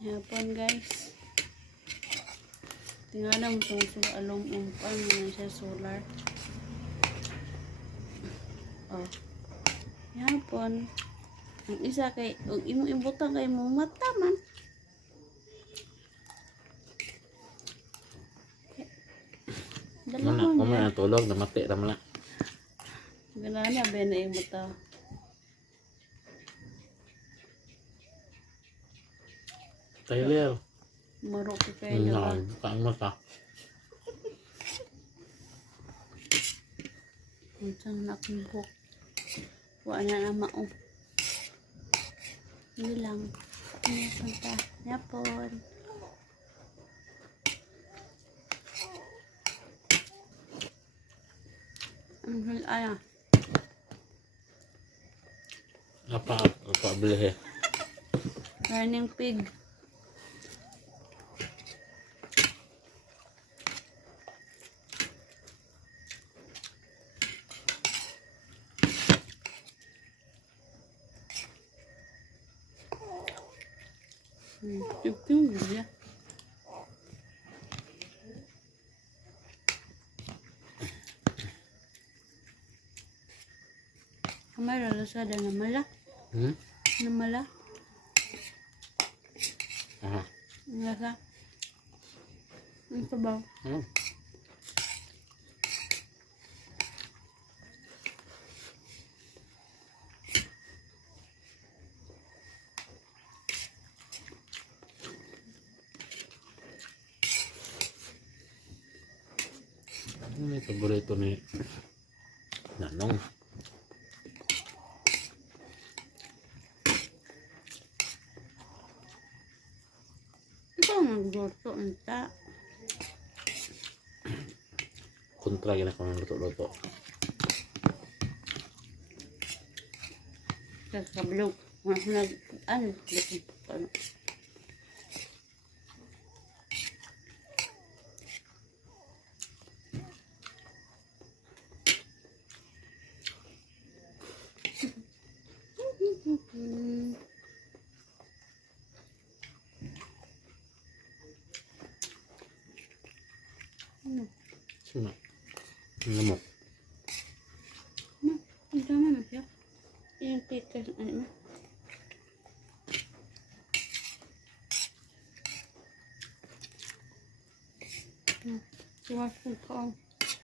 Hapon guys. Tingnan mo itong along umpan na siya solar. Oh. Hapon. Ang isa kay imong imbutang kay mo mata man. Mana, kung may natulog, namati naman na. Gana na ba na yung mata? Tyler. Marok ko kayo na. Bukaan mo ta. Unsang nakibok. Wala na mao. Hindi lang. Ano punta? Yapon. Ano? Apa beli? Running pig. Yung ya. Kamera lasada na mala. Na mala. Aha. Ang lasa. Ang sabaw. Ini paborito ni Nanong. Ito magluto unta. Kontra gina ko ng luto-luto. Kablog. Ano? Sino? Lamok. Ang dami na siya. Yung tikas, ano mo? Iwas kong kaon.